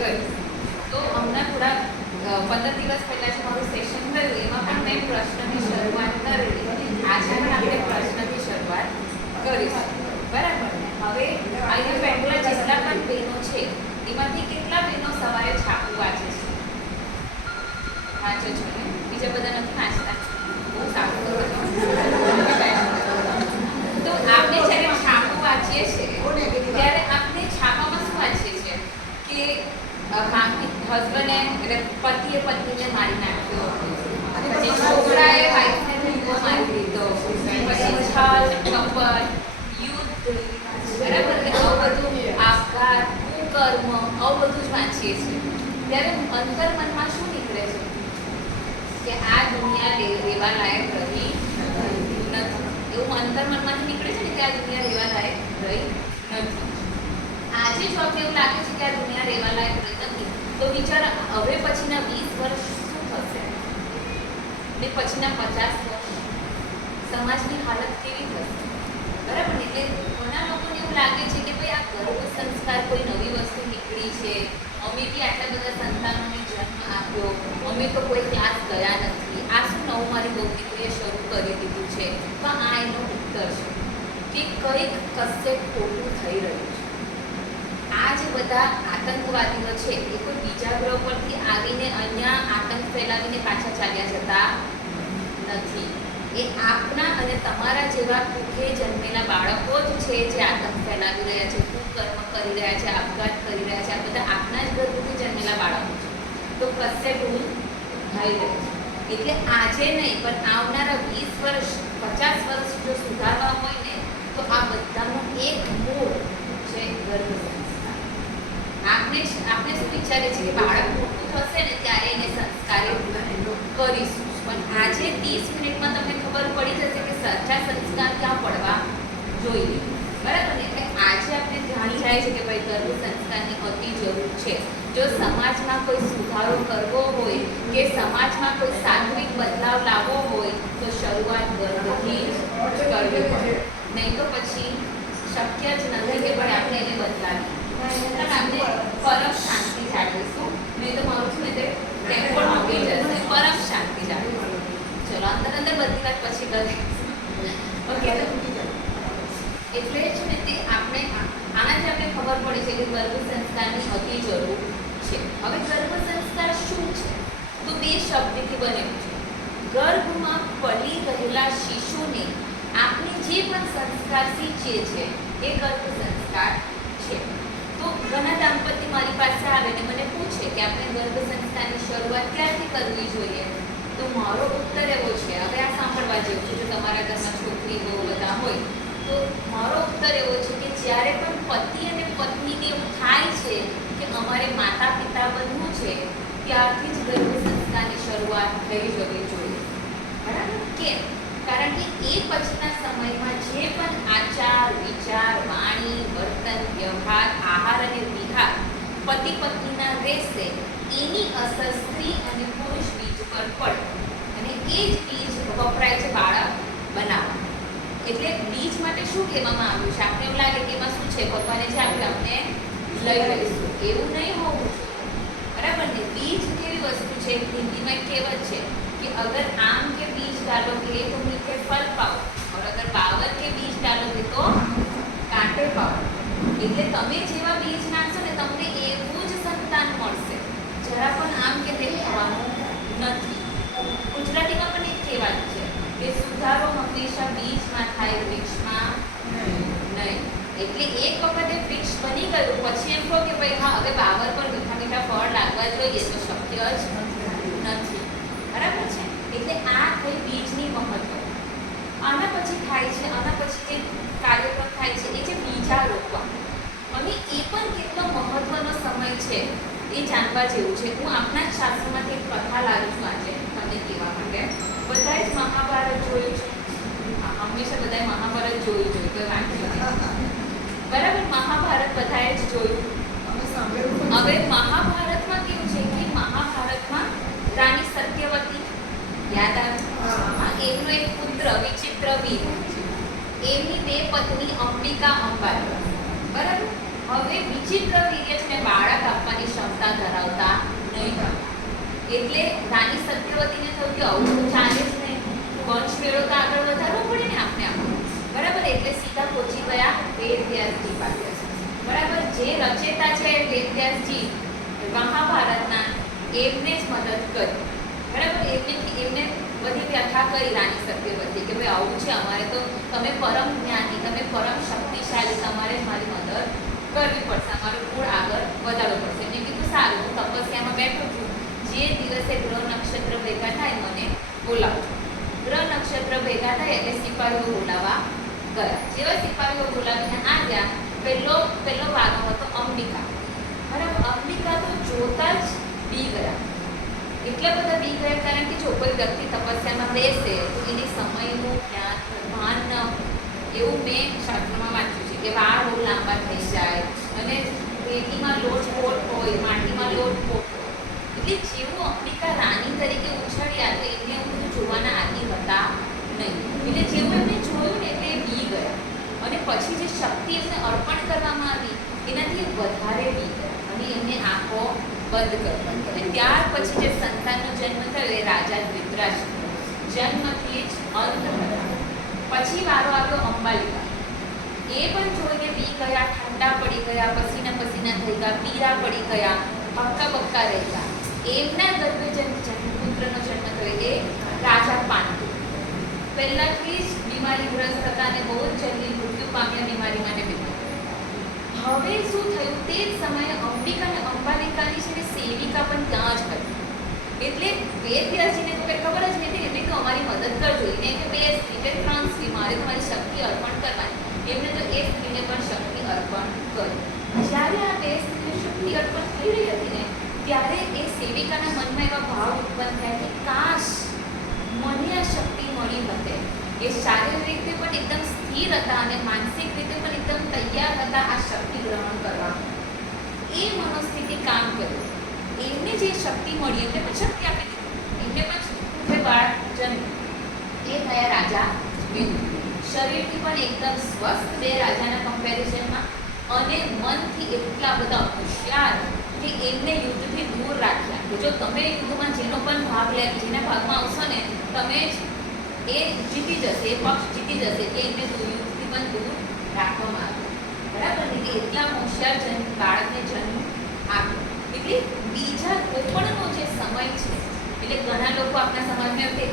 કરીશ. તો હમણાં થોડા 15 દિવસ પહેલાં જે મારું સેશન થયું એમાં પણ મેં પ્રશ્નની શરૂઆત કરેલી. આજે પણ આપણે પ્રશ્નથી શરૂઆત કરીશું. બરાબર ને? હવે અહીંયા બેઠેલા જેટલા પણ બહેનો છે એમાંથી કેટલા બહેનો સવારે છાપું વાંચે છે? વાંચે છે ને? બીજા બધા નથી વાંચતા? બહુ સારું કરો છો. તો આપણે જ્યારે છાપું વાંચીએ છીએ ત્યારે આપણે છાપામાં શું વાંચીએ છીએ કે હસબન્ડે એટલે પતિએ પત્નીને મારી નાખ્યો, પછી છોકરાએ વાઈફને ધક્કો મારી દીધો, પછી છલ કપટ યુદ્ધ, બરાબર, આવું બધું આપઘાત કુકર્મ આવું બધું જ વાંચીએ છીએ. ત્યારે અંતર્મનમાં શું નીકળે છે કે આ દુનિયા રહેવા લાયક રહી નથી. એવું અંતર્મનમાંથી નીકળે છે ને કે આ દુનિયા રહેવા લાયક રહી નથી. આજે જો આપણે એવું લાગે છે કે આ દુનિયા રહેવા લાયક રહી નથી, તો વિચાર હવે પછીના 20 વર્ષ શું થશે ને પછીના 50 વર્ષ સમાજની હાલત કેવી થશે? બરાબર ને? એટલે ઘણા લોકોને એવું લાગે છે કે ભાઈ આ ગર્ભ સંસ્કાર કોઈ નવી વસ્તુ નીકળી છે, અમે બી આટલા બધા સંતાનોને જન્મ આપ્યો, અમે તો કોઈ ક્લાસ ગયા નથી, આ શું નવું મારી બહુ દીકરીએ શરૂ કરી દીધું છે. તો આ એનો ઉત્તર છે કે કંઈક કશે ખોટું થઈ રહ્યું છે. આ જે બધા આતંકવાદીઓ છે એ કોઈ બીજા ગ્રહ પરથી આવીને અહીંયા આતંક ફેલાવીને પાછા ચાલ્યા જતા નથી. એ આપણા અને તમારા જેવા ભૂખે જન્મેલા બાળકો જ છે જે આતંક ફેલાવી રહ્યા છે, કુકર્મ કરી રહ્યા છે, આપઘાત કરી રહ્યા છે. આ બધા આપણા જ ગર્ભથી જન્મેલા બાળકો છે. તો કશે ભૂલ થઈ રહી છે. એટલે આજે નહીં પણ આવનારા 20 વર્ષ 50 વર્ષ જો સુધારવા હોય ને તો આ બધાનું એક મૂળ છે ગર્ભ સંસ્કાર. આપણે શું વિચારીએ છીએ કે બાળક મોટું થશે ને ત્યારે એને સંસ્કારિત કરીશું, પણ આજે 30 મિનિટમાં તમને ખબર પડી જશે કે સાચા સંસ્કાર ક્યાં પડવા જોઈએ. બરાબર ને? એટલે આજે આપણે ધ્યાન જાય છે કે ભાઈ ગર્ભ સંસ્કારની અતિ જરૂર છે. જો સમાજમાં કોઈ સુધારો કરવો હોય કે સમાજમાં કોઈ સાત્વિક બદલાવ લાવવો હોય તો શરૂઆત ગર્ભથી જ કરવી પડે. નહીં તો પછી શક્ય જ નથી કે ભાઈ આપણે એને બદલાવીએ. આપણે પરમ શાંતિ જાળવીશું, નહીં તો મારું છું ને તે ટેમ્પો મૂકી જશે. પરમ શાંતિ જાળવીશું. ચલો અંદર અંદર બધી વાત પછી કરીશું. ઓકે? એટલે છે ને તે આપણે આનાથી આપણે ખબર પડી છે કે ગર્ભ સંસ્કારની અતિ જરૂર છે. હવે ગર્ભ સંસ્કાર શું છે? તો 2 શબ્દથી બનેલું છે. ગર્ભમાં પલી રહેલા શિશુને આપણે જે પણ સંસ્કાર શીખીએ છીએ એ ગર્ભ સંસ્કાર છે. તો ઘણા દાંપત્ય મારી પાસે આવે ને મને પૂછે કે આપણે ગર્ભ સંસ્કારની શરૂઆત ક્યારથી કરવી જોઈએ? તો મારો ઉત્તર એવો છે, હવે આ સાંભળવા જેવું છે. જો તમારા ઘરમાં છોકરી બહુ બધા હોય તો મારો ઉત્તર એવો છે કે જ્યારે પણ પતિ અને પત્નીને એવું થાય છે કે અમારે માતા પિતા બનવું છે ત્યારથી જ ગર્ભ સંસ્કારની શરૂઆત થઈ જવી જોઈએ. બરાબર? કેમ? કારણ કે એ પછીના સમયમાં જે પણ આચાર વિચાર વાણી વર્તન વ્યવહાર આહાર અને વિહાર પતિ પત્નીના રહેશે એની અસર સ્ત્રી અને પુરુષ બીજ પર પડે અને એ જ બીજ વપરાય છે બાળક બનાવવા. એટલે બીજ માટે શું કહેવામાં આવ્યું છે? આપણે એવું લાગે કે એમાં શું છે, ભગવાને જે આપ્યું આપણે લઈ લઈશું, એવું નહીં હોવું જોઈએ. બરાબર ને? બીજ કેવી વસ્તુ છે? હિન્દીમાં એક કહેવત છે कि अगर आम के बीज डालोगे तो मीठे फल पाओ और अगर बावल के बीज डालोगे तो कांटे पाओ. એટલે તમે જેવા બીજ નાખશો ને તમને એવું જ સંતાન મળશે. જરા પણ આમ કે તેમ થવાનું નથી. ગુજરાતીમાં પણ એક કહેવત છે કે સુધારો હંમેશા બીજમાં થાય, વૃક્ષમાં નહીં. એટલે એક વખતે વૃક્ષ બની ગયું પછી એમ કહો કે ભાઈ હા હવે બાવળ પર મીઠા મીઠા ફળ લાગવા જોઈએ તો શક્ય જ નથી. બરાબર છે? એટલે આ થઈ બીજની મહત્વ. આના પછી થાય છે, આના પછી જે કાર્યક્રમ થાય છે એ છે બીજા રોપવા. અને એ પણ કેટલો મહત્વનો સમય છે એ જાણવા જેવું છે. હું આપણા જ શાસ્ત્રમાંથી એક કથા લાવી છું આજે તમને કહેવા માટે. બધાએ જ મહાભારત જોયું છે? હંમેશા બધાએ મહાભારત જોયું જોઈએ, કોઈ વાંચી નથી. બરાબર? મહાભારત બધાએ જ જોયું. હવે મહાભારતમાં કેવું છે કે મહાભારતમાં રાણી સત્યવતી યાદ આવે? એમનો એક પુત્ર વિચિત્રવીર, એમની 2 પત્ની અંબિકા અંબાલી. બરાબર? હવે વિચિત્રવીર્ય છે બાળક આપવાની ક્ષમતા ધરાવતા નહીં હતા. એટલે રાણી સત્યવતીને થયું કે આવું તો ચાલે જ નહીં, વંશ મેળો તો આગળ વધારવો પડે ને આપણે બરાબર. એટલે સીધા પહોંચી ગયા વેદવ્યાસજી પાસે. બરાબર. જે રચેતા છે વેદવ્યાસજી મહાભારતના, એમને જ મદદ કરી. બરાબર. એમને બધી વ્યાખ્યા કરી રાણી સત્યવતી કે ભાઈ આવું છે, અમારે તો તમે પરમ જ્ઞાની, તમે પરમ શક્તિશાળી, તમારે મારી મદદ કરવી પડશે, અમારું કુળ આગળ વધારવું પડશે. મેં કીધું સારું, હું તપસ્યામાં બેઠો છું, જે દિવસે ગ્રહ નક્ષત્ર ભેગા થાય મને બોલાવજો. ગ્રહ નક્ષત્ર ભેગા થાય એટલે સિપાહીઓ બોલાવા ગયા. જેવા સિપાહીઓ બોલાવીને આવ્યા, પહેલો વારો હતો અંબિકા. બરાબર. અંબિકા તો જોતા જ બી ગયા. એટલા બધા બી ગયા કારણ કે જો કોઈ વ્યક્તિ તપસ્યામાં બેસે તો એની સમયનું ભાન ન એવું મેં શાસ્ત્રમાં વાંચ્યું છે કે વાળ બહુ લાંબા થઈ જાય અને રેતીમાં લોટપોટ હોય, માટીમાં લોટપોટ હોય. એટલે જેવું અંબિકા રાણી તરીકે ઉછળ્યા તો એમને એવું બધું જોવાના આદિ હતા નહીં. એટલે જેવું એમને જોયું ને એટલે બી ગયા અને પછી જે શક્તિ એમને અર્પણ કરવામાં આવી એનાથી વધારે બી ગયા અને એમને આંખો બંધ કરી. અને ત્યાર પછી જે સંતાનનો જન્મ થયો એ રાજા ધૃતરાષ્ટ્ર. જન્મથી જ અંત હતા. પછી વારો આવ્યો અંબાલિકા. એ પણ જોઈને બી ગયા, ઠંડા પડી ગયા, પસીના થઈ ગયા, પીરા પડી ગયા, હક્કા બક્કા રહી ગયા. એમના ગર્ભે પુત્રનો જન્મ થયો એ રાજા પાંડુ. પહેલાથી જ બીમારીગ્રસ્ત હતા અને બહુ જ જલ્દી મૃત્યુ પામ્યા બીમારી માટે બીમાર. હવે શું થયું, તે જ સમયે અંબિકા અને અંબાલિકાની છે ને સેવિકા પણ ત્યાં જ હતી. એટલે વેદવ્યાસજીને તો કંઈ ખબર જ નથી. એમને તો અમારી મદદ કરજો. એને કે 2 સ્ત્રી કે 3 સ્ત્રી, મારે તમારી શક્તિ અર્પણ કરવાની. એમને તો એક સ્ત્રીને પણ શક્તિ અર્પણ કરી. જ્યારે આ 2 સ્ત્રીને શક્તિ અર્પણ થઈ રહી હતી ને ત્યારે એ સેવિકાના મનમાં એવા ભાવ ઉત્પન્ન થયા કે કાશ મને આ શક્તિ મળી હોતે. એ શારીરિક રીતે પણ એકદમ સ્થિર હતા અને માનસિક રીતે પણ એકદમ તૈયાર હતા આ શક્તિ ગ્રહણ કરવા. એ મનોસ્થિતિ કામ કર્યું. એમને જે શક્તિ મળી એમને પણ શક્તિ આપી દીધી. એમને પણ બાળક જન્મ્યું. એ થયા રાજા વિદુર. શરીરથી પણ એકદમ સ્વસ્થ 2 રાજાના કમ્પેરિઝનમાં અને મનથી એટલા બધા હોશિયાર કે એમને યુદ્ધથી દૂર રાખ્યા. કે જો તમે યુદ્ધમાં જેનો પણ ભાગ લે, જેના ભાગમાં આવશો ને તમે જ એ જીતી જશે, એ પક્ષ જીતી જશે. એટલે એમને યુદ્ધથી પણ દૂર રાખવામાં આવ્યું. બરાબર ને. કે એટલા હોશિયાર બાળકને જન્મ આપ્યો. એટલે બીજા કોઈપણનો જે સમય છે, એટલે ઘણા લોકો આપણા સમાજમાં કંઈ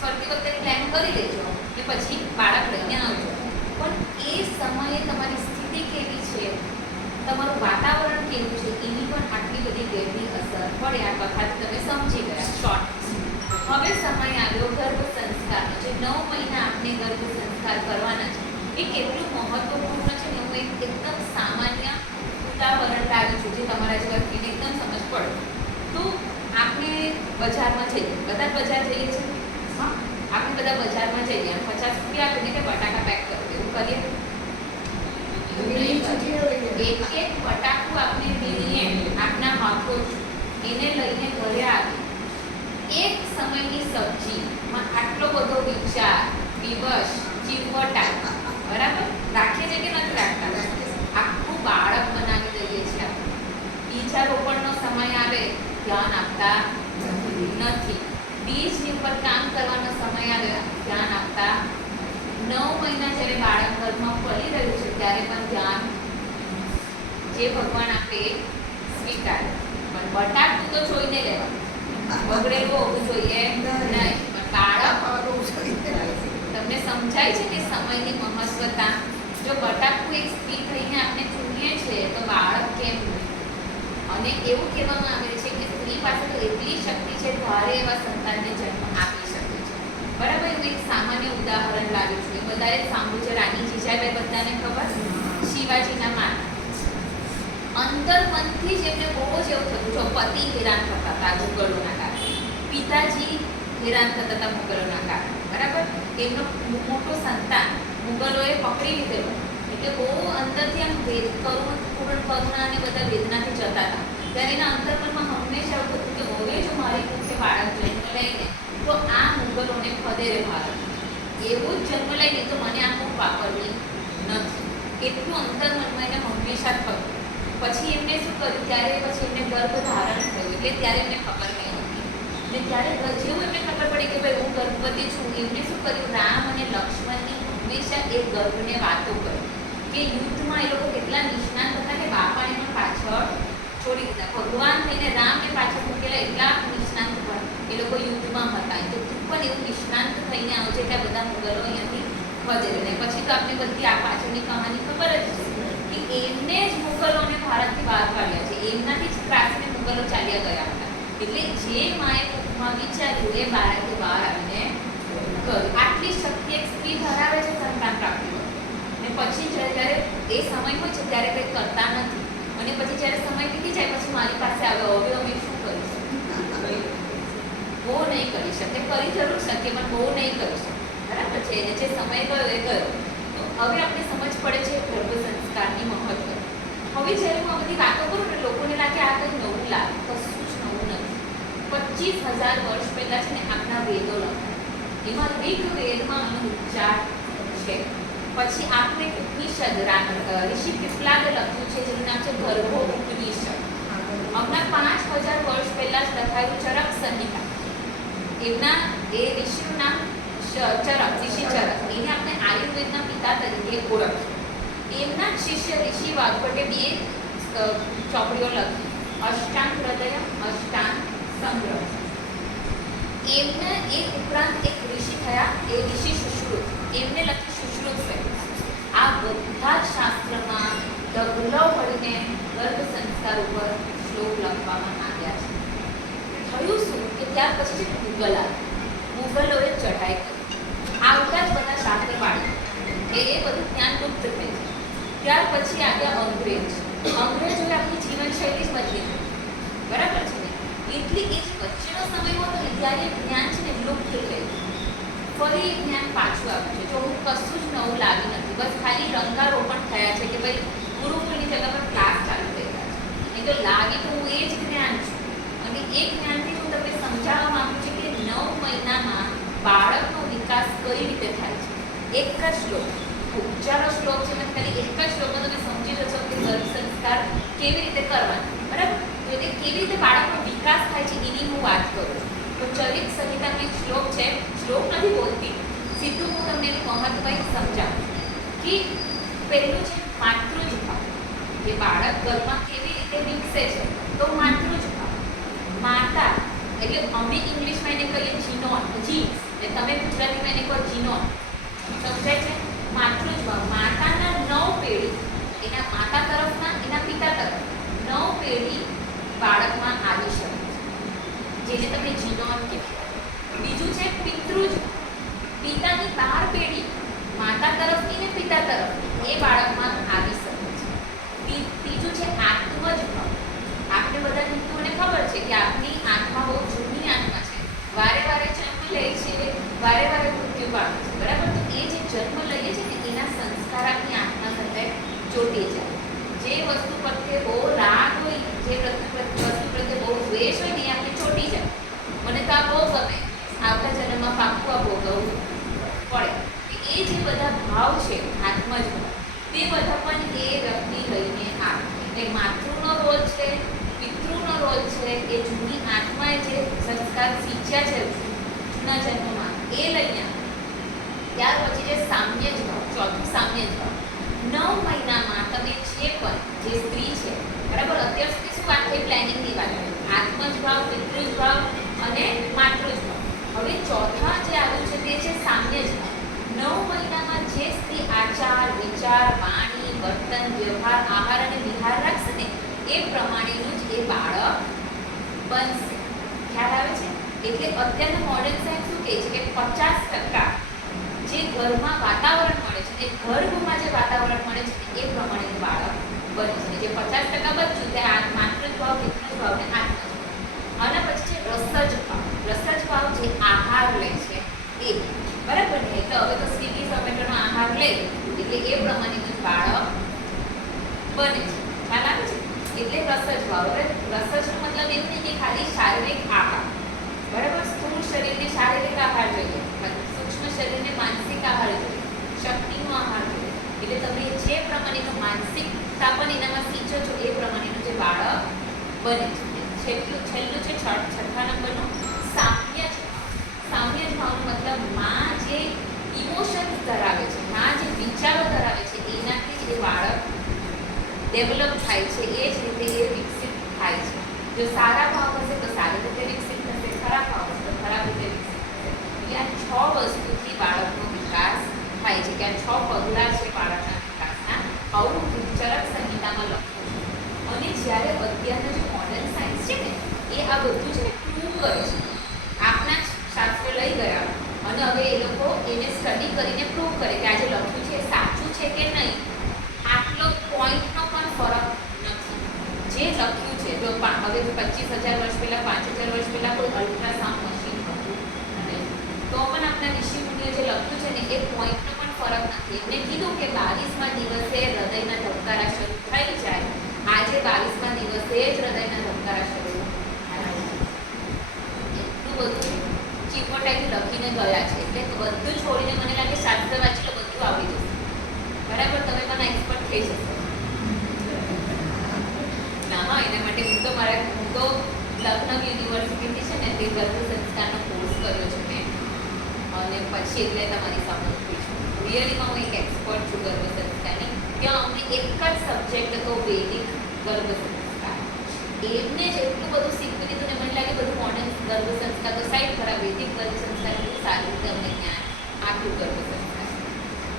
ફરતી વખતે પ્લાન કરી લેજો કે પછી બાળક લઈને આવજો. પણ એ સમયે તમારી સ્થિતિ કેવી છે, તમારું વાતાવરણ કેવું છે, એની પણ આટલી બધી ગેરની અસર પડે. આ કથાથી તમે સમજી ગયા. શોર્ટ. હવે સમય આવ્યો ગર્ભ સંસ્કારનો. જે 9 મહિના આપણે ગર્ભ સંસ્કાર કરવાના છે એ કેટલું મહત્વપૂર્ણ છે ને હું એકદમ સામાન્ય ઉદાહરણ લાવી છું જે તમારા જેવા વ્યક્તિને એકદમ સમજ પડે. તો આપણે બજારમાં જઈએ, બધા બજાર જઈએ છીએ. હા, આપણે બધા બજારમાં જઈએ અને 50 રૂપિયા આપીને કે બટાકા પેક કરી દેવું કરીએ. એક બટાકું આપણે લઈએ આપના હાથો એને લઈને ઘરે આવી. એક સમયની સબ્જીમાં આટલો બધો વિચાર, વિવશ, ચીવટા બરાબર રાખીએ છીએ કે નથી રાખતા? આખું બાળક બનાવી દઈએ છીએ. બીજા રોપણનો સમય આવે ધ્યાન આપતા નથી. બીજની ઉપર કામ કરવાનો સમય આવે ધ્યાન આપતા. 9 મહિના જ્યારે બાળક ગર્ભમાં ફરી રહ્યું છે ત્યારે પણ ધ્યાન જે ભગવાન આપે સ્વીકારે. પણ બટાકું તો જોઈને લેવાનું. બગડેલું હોવું જોઈએ નહીં. પણ બાળક તમને સમજાય છે કે સમયની મહત્વતા. જો બટાકું એક સ્ત્રી થઈને આપણે ચૂંટીએ છીએ તો બાળક કેમ નહીં? અને એવું કહેવામાં આવે છે કે સ્ત્રી પાસે તો એટલી શક્તિ છે ભારે એવા સંતાનને જન્મ આપી શકે છે. બરાબર. હું એક સામાન્ય ઉદાહરણ લાવી છું. એ બધાએ સાંભળ્યું છે. રાણી જીજાબાઈ બધાને ખબર? શિવાજીના માતા. અંતરમનથી જ એમને બહુ જ એવું થતું. જો પતિ હેરાન થતા હતા મુગલોના કારણે, પિતાજી હેરાન થતા હતા મુગલોના કારણે. બરાબર. એમનો મોટો સંતાન મુગલોએ પકડી લીધેલો. એટલે બહુ અંદરથી આમ કરુણા અને બધા વેદનાથી જતા હતા. ત્યારે એના અંતરમનમાં હંમેશા એવું થતું કે હવે જો મારી મુખ્ય બાળક જન્મ લઈને તો આ મુગલોને ખદેરે ભારત. એવું જ જન્મ લઈને તો મને આ ખૂબ વાપરવી નથી. એટલું અંતરમનમાં એને હંમેશા થતું. પછી એમને શું કર્યું, ત્યારે એટલે ત્યારે એમને ખબર નહીં હતી. ને ત્યારે જેવું એમને ખબર પડી કે ભાઈ હું ગર્ભવતી છું, એમને શું કર્યું, રામ અને લક્ષ્મણની હંમેશા એ ગર્ભને વાતો કરી કે યુદ્ધમાં એ લોકો કેટલા નિષ્ણાત હતા કે બાપાને પણ પાછળ છોડી દીધા. ભગવાન થઈને રામને પાછળ મૂકેલા એટલા નિષ્ણાત પણ એ લોકો યુદ્ધમાં હતા. તો તું પણ એવું નિષ્ણાંત થઈને આવજે કે આ બધા મુગલો અહીંયાથી વધે. ને પછી તો આપણે બધી આ પાછળની કહાની ખબર જ છે કે એમને જ મુગલોને ભારતથી બહાર કાઢ્યા છે, એમનાથી જ ત્રાસીને મુગલો ચાલ્યા ગયા હતા. એટલે જે માએ કુખમાં વિચાર્યું એ બાળકે બહાર આવીને કર્યું. આટલી શક્તિ એક સ્ત્રી ધરાવે છે સંતાન પ્રાપ્તિ ને પછી જ્યારે એ સમય હોય છે ત્યારે કંઈ કરતા નથી અને પછી જ્યારે સમય વીતી જાય પછી મારી પાસે આવે હવે અમે શું કરીશું, બહુ નહીં કરી શકે, કરી જરૂર શકે પણ બહુ નહીં કરી શકે, બરાબર છે. એને જે સમય ગયો એ ગયો. તો હવે આપણે સમજ પડે છે ગર્ભ સંસ્કારની મહત્વ. હવે જ્યારે હું આ બધી વાતો કરું ને લોકોને લાગે આ કંઈ નવું લાગે, કશું જ નવું નથી. 25,000 વર્ષ પહેલા છે ને આપણા વેદો લખાય, એમાં ઋગ્વેદમાં આનો ઉચ્ચાર છે. પછી આપણે ઉપનિષદ ઋષિ પીપલાદે લખ્યું છે જેનું નામ છે ગર્ભો ઉપનિષદ. હમણાં 5,000 વર્ષ પહેલા જ લખાયું ચરક સંહિતા. એમના એ ઋષિનું નામ ચરક, ઋષિ ચરક. એને આપણે આયુર્વેદના પિતા તરીકે ઓળખીએ. એમના શિષ્ય ઋષિ વાઘભટ્ટે બે ચોપડીઓ લખી, અષ્ટાંગ હૃદય, અષ્ટાંગ સંગ્રહ. એમને એક ઉપરાંત એક ઋષિ થયા, એ ઋષિ સુશ્રુત, એમને લખી સુશ્રુત છે. આ બધા જ શાસ્ત્રમાં ઢગલો પડીને ગર્ભ સંસ્કાર ઉપર શ્લોક લખવામાં આવ્યા છે. થયું શું કે ત્યાર પછી છે મુગલ આવ્યા, મુગલોએ ચઢાઈ કરી, આવતા જ બધા શાસ્ત્ર પાડી એ બધું જ્ઞાન લુપ્ત થઈ ગયું. ત્યાર પછી આવ્યા અંગ્રેજ. અંગ્રેજોએ આપણી જીવનશૈલી જ બદલી દીધી, બરાબર છે ને. એટલે એ વચ્ચેનો સમય હતો ને ત્યારે જ્ઞાન છે ને લુપ્ત થઈ ગયું. ફરી એ જ્ઞાન પાછું આવ્યું છે. જો હું કશું જ નવું લાવી નથી, બસ ખાલી રંગારોપણ થયા છે કે ભાઈ ગુરુકુળની જગ્યા પર ક્લાસ ચાલુ થઈ ગયા છે. નહીં તો લાવી તો હું એ જ જ્ઞાન છું. અને એ જ્ઞાનથી હું તમને સમજાવવા માંગુ છું કે 9 મહિનામાં બાળકનો વિકાસ કઈ રીતે થાય છે. એક જ શ્લોક, ઉપચારો શ્લોક છે ને ખાલી એક જ શ્લોકમાં તમે સમજી જશો કે ગર્ભ સંસ્કાર કેવી રીતે કરવાનો, બરાબર. તો એ કેવી રીતે બાળકનો વિકાસ થાય છે એની હું વાત કરું. તો ચરિત સંહિતાનો એક શ્લોક છે, શ્લોક નથી બોલતી, સીધું હું તમને એનું મહત્વ સમજાવું કે પહેલું છે માતૃજભાવ. જે બાળક ગર્ભમાં કેવી રીતે વિકસે છે તો માતૃજભાવ. માતા એટલે અમે ઇંગ્લિશમાં એને કહીએ જીનોન, જીન્સ, એટલે તમે ગુજરાતીમાં એને કહો જીનોન, સમજાય છે. માતૃજભાવ, માતાના 9 પેઢી, એના માતા તરફના, એના પિતા તરફ 9 પેઢી બાળકમાં આવી શકે છે, જેને તમે જીનોન કહેવાય. બીજું છે પિતૃજ, પિતાની 12 પેઢી માતા તરફની ને પિતા તરફની એ બાળકમાં આવી શકે છે. ત્રીજું છે આત્મજભાવ. આપણે બધા હિન્દુઓને ખબર છે કે આપની આત્મા બહુ જૂની આત્મા છે, વારે વારે જન્મ લે છે, વારે વારે મૃત્યુ પામે છે, બરાબર. તો એ જે જન્મ લઈએ છીએ ને એના સંસ્કાર આપની આત્મા સાથે ચોટી જાય. જે વસ્તુ પ્રત્યે બહુ રાગ હોય, જે વસ્તુ પ્રત્યે બહુ દ્વેષ હોય ને એ આપણે ચોટી જાય. મને તો આ બહુ ગમે, આવતા જન્મમાં પાકું આ ભોગવવું પડે. એ જે બધા ભાવ છે આત્મજ ભાવ, તે બધા પણ એ વ્યક્તિ લઈને આવે. એટલે માતૃનો રોલ છે, પિતૃનો રોલ છે, એ જૂની આત્માએ જે સંસ્કાર શીખ્યા છે જૂના જન્મમાં એ લઈને આવે. ત્યાર પછી જે સામ્ય જ ભાવ, ચોથું સામ્ય જ ભાવ. 9 મહિનામાં તમે જે પણ જે સ્ત્રી છે, બરાબર, અત્યાર સુધી શું વાત થઈ પ્લાનિંગની વાત, આત્મજ ભાવ, પિતૃજ ભાવ અને માતૃજ ભાવ. હવે ચોથા જે આવ્યું છે તે છે સામ્ય જ ભાવ. 9 મહિનામાં જે સ્ત્રી આચાર, વિચાર, વાણી, વર્તન, વ્યવહાર, આહાર અને વિહાર રાખશે ને એ પ્રમાણેનું જ એ બાળક બનશે. ખ્યાલ આવે છે. એટલે અત્યારનું મોડર્ન સાયન્સ શું કહે છે કે 50% જે ઘરમાં વાતાવરણ મળે છે, એ ગર્ભમાં જે વાતાવરણ મળે છે એ પ્રમાણેનું બાળક બને છે. જે 50% બચ્યું તે માતૃજ ભાવ, પિતૃજ ભાવ ને આત્મજ ભાવ. અને પછી છે રસજ ભાવ. રસજ ભાવ જે આહાર લે છે એ, બરાબર ને. તો હવે તો સ્વીગી ઝોમેટોનો આહાર લે એટલે એ પ્રમાણેનું બાળક બને છે. ખ્યાલ આવે છે. એટલે રસજ ભાવ. હવે રસજનો મતલબ એવું નહીં કે ખાલી શારીરિક આહાર, બરાબર. સ્થૂળ શરીરને શારીરિક આહાર જોઈએ, સૂક્ષ્મ શરીરને માનસિક આહાર જોઈએ, શક્તિનો આહાર જોઈએ. એટલે તમે જે પ્રમાણેનો માનસિકતા પણ એનામાં શીખો છો એ પ્રમાણેનું જે બાળક બને છે. છેલ્લું છે છઠ્ઠા નંબરનું સામ્ય છે. સામ્ય ભાવનો મતલબ માં જે ઇમોશન્સ ધરાવે છે, માં જે વિચારો ધરાવે છે એનાથી જ એ બાળક ડેવલપ થાય છે, એ જ રીતે એ વિકસિત થાય છે. જો સારા ભાવ હશે તો સારી રીતે વિકસિત થશે, ખરાબ ભાવ હશે તો ખરાબ રીતે વિકસિત થશે. એટલે આ 6 વસ્તુથી બાળકનો વિકાસ થાય છે કે આ 6 પગલાં છે બાળકના વિકાસના. આવું ચરક સંહિતામાં લખ્યું છે. અને જ્યારે અત્યારના જે મોડર્ન સાયન્સ છે ને એ આ બધું છે ને પ્રૂવ કરે છે. આપના જ શાસ્ત્ર લઈ ગયા અને હવે એ લોકો એને સ્ટડી કરીને પ્રૂવ કરે કે આ જે લખ્યું છે એ સાચું છે કે નહીં. આટલો પોઈન્ટનો પણ ફરક નથી. જે લખ્યું છે જો હવે 25,000 વર્ષ પહેલાં 5,000 વર્ષ પહેલાં કોઈ અલ્ટ્રાસાઉન્ડ મશીન હતું અને તો પણ આપણા ઋષિ મુનિઓ જે લખ્યું છે ને એ પોઈન્ટનો પણ ફરક નથી. એમને કીધું કે 22મા દિવસે હૃદયના ધબકારા શરૂ થઈ જાય. આજે 22મા દિવસે જ હૃદયના ધબકારા શરૂ થાય છે. એટલું બધું ચીપોટાઈથી લખીને ગયા છે. એટલે બધું છોડીને મને લાગે શાસ્ત્ર વાંચી લો બધું આવડી જશે. બરાબર, તમે પણ એક્સપર્ટ થઈ જશો. ના હા, એના માટે હું તો લખનઉ યુનિવર્સિટીથી છે ને તે ગર્ભ સંસ્કારનો કોર્સ કર્યો છે મેં. અને પછી એટલે તમારી સામે પૂછું રિયલીમાં હું એક એક્સપર્ટ છું ગર્ભ સંસ્કારની. ત્યાં અમને એક જ સબ્જેક્ટ હતો વૈદિક ગર્ભ સંસ્કાર. એમને જ એટલું બધું શીખવી દીધું ને મને લાગે બધું મોડર્ન ગર્ભ સંસ્કાર તો સાઈડ ખરા, વૈદિક ગર્ભ સંસ્કાર એટલું સારી રીતે અમને ત્યાં આપ્યું ગર્ભ સંસ્કાર.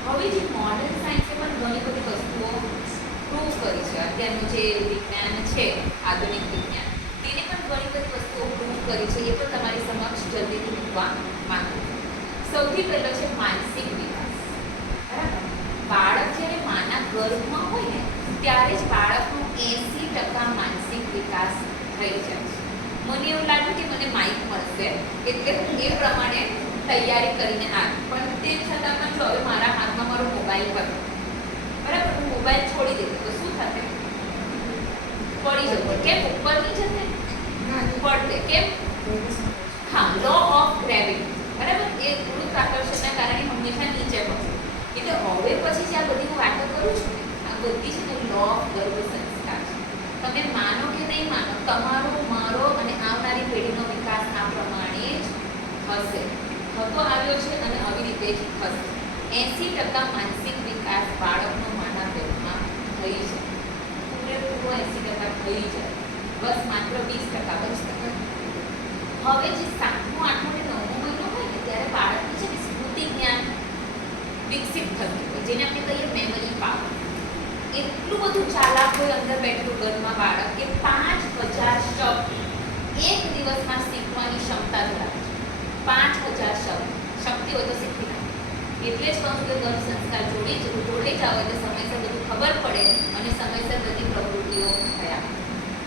હવે જે મોડર્ન સાયન્સે પણ ઘણી બધી વસ્તુઓ પ્રૂવ કરી છે. અત્યારનું જે વિજ્ઞાન છે આધુનિક વિજ્ઞાન તેને પણ ઘણી બધી વસ્તુઓ પ્રૂવ કરી છે. એ પણ તમારી સમક્ષ જલ્દીથી મૂકવા માંગુ છું. સૌથી પહેલો છે માનસિક વિકાસ. બરાબર, બાળક જ્યારે માના ગર્ભમાં હોય ને ત્યારે જ બાળકનો 80% માનસિક વિકાસ થઈ જાય છે. મને એવું લાગ્યું કે મને માઇક મળશે એટલે હું એ પ્રમાણે તૈયારી કરીને આવી, પણ તેમ છતાં પણ જો હવે મારા હાથમાં મારો મોબાઈલ હતો, બરાબર, હું મોબાઈલ છોડી દેતો તો શું થશે? પડી જતો. કેમ? ઉપર નહીં જતે, પડતે. કેમ? હા, લો ઓફ ગ્રેવિટી. બરાબર, એ ગુરુત્વાકર્ષણના કારણે હંમેશા નીચે પડશે. એટલે હવે પછી જે આ બધી હું વાતો કરું છું ને આ બધી છે ને લો ઓફ ગર્ભ સંસ્કાર છે. તમે માનો કે નહીં માનો, તમારો, મારો અને આવનારી પેઢીનો વિકાસ આ પ્રમાણે જ હશે. થતો આવ્યો છે અને આવી રીતે જ થશે. 80% માનસિક વિકાસ બાળકનો માના ગર્ભમાં થઈ છે. પૂરેપૂરો 80% થઈ જાય. બસ માત્ર 20% બચતા. હવે જે 7મો, 8મો અને 9મો મહિનો હોય ને ત્યારે બાળકની છે ને સ્મૃતિ જ્ઞાન વિકસિત થતું હોય, જેને આપણે કહીએ મેમરી પાવર. એટલું બધું ચાલાક હોય અંદર બેઠેલું ઘરમાં બાળક કે 5000 શબ્દ એક દિવસમાં શીખવાની ક્ષમતા ધરાવે છે. 5000 શબ્દ શક્તિ હોય તો શીખી નાખે. એટલે જ કહું કે ગર્ભ સંસ્કાર જોડે જાઓ એટલે સમયસર બધું ખબર પડે અને સમયસર બધી પ્રવૃત્તિઓ થયા.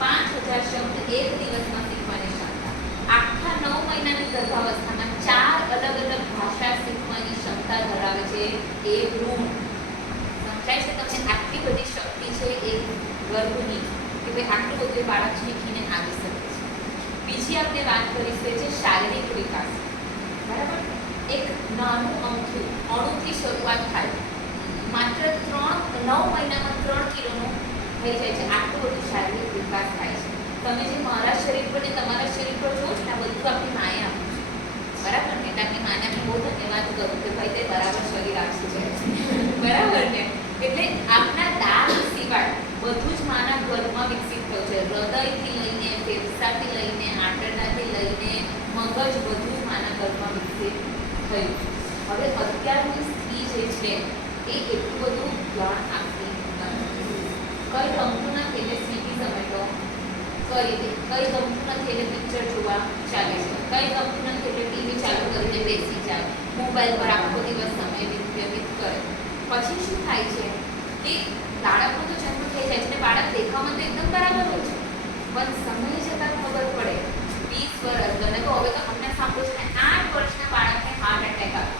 5000 શબ્દ એક દિવસમાં શીખવાની ક્ષમતા. આખા 9 મહિનાની ગર્ભાવસ્થામાં 4 અલગ અલગ ભાષા શીખવાની ક્ષમતા ધરાવે છે એ ભ્રૂણ. સમજાય છે તમને? આટલી બધી શક્તિ છે એ ગર્ભની કે ભાઈ આટલું બધું બાળક શીખીને આવી શકે છે. બીજી આપણે વાત કરીશું છે શારીરિક વિકાસ. બરાબર, એક નાનું અમથું અણુથી શરૂઆત થાય, માત્ર 9 મહિનામાં 3 કિલોનું થઈ જાય છે. આટલું બધું શારીરિક વિકાસ થાય છે. તમે જે મારા શરીર પર ને તમારા શરીર પર જો છો ને આ બધું આપણી માએ આપ્યું છે. બરાબર ને? એટલે આપણી માને બહુ ધન્યવાદ કરું કે ભાઈ તે બરાબર શરીર આપ્યું છે. બરાબર ને? એટલે આપણા દાંત સિવાય બધું જ માના ગર્ભમાં વિકસિત થયું છે. હૃદયથી લઈને, ફેફસાથી લઈને, આંતરડાથી લઈને મગજ બધું જ માના ગર્ભમાં વિકસિત થયું. હવે અત્યારની સ્ત્રી જે છે એ એટલું બધું ધ્યાન આપતી નથી. કઈ ગમતું નથી એટલે સ્વીગી ઝોમેટો કરી દે, કઈ ગમતું નથી એટલે પિક્ચર જોવા ચાલે છે, કઈ ગમતું નથી એટલે ટીવી ચાલુ કરીને બેસી જાય, મોબાઈલ પર આખો દિવસ સમય વ્યતીત કરે. પછી શું થાય છે કે બાળકનો તો જન્મ થઈ જાય છે ને બાળક દેખાવામાં તો એકદમ બરાબર હોય છે, પણ સમય જતાં ખબર પડે 20 વર્ષ અને તો હવે તો અમને સાંભળ્યું છે ને 8 વર્ષના બાળકને હાર્ટ એટેક આવ્યો,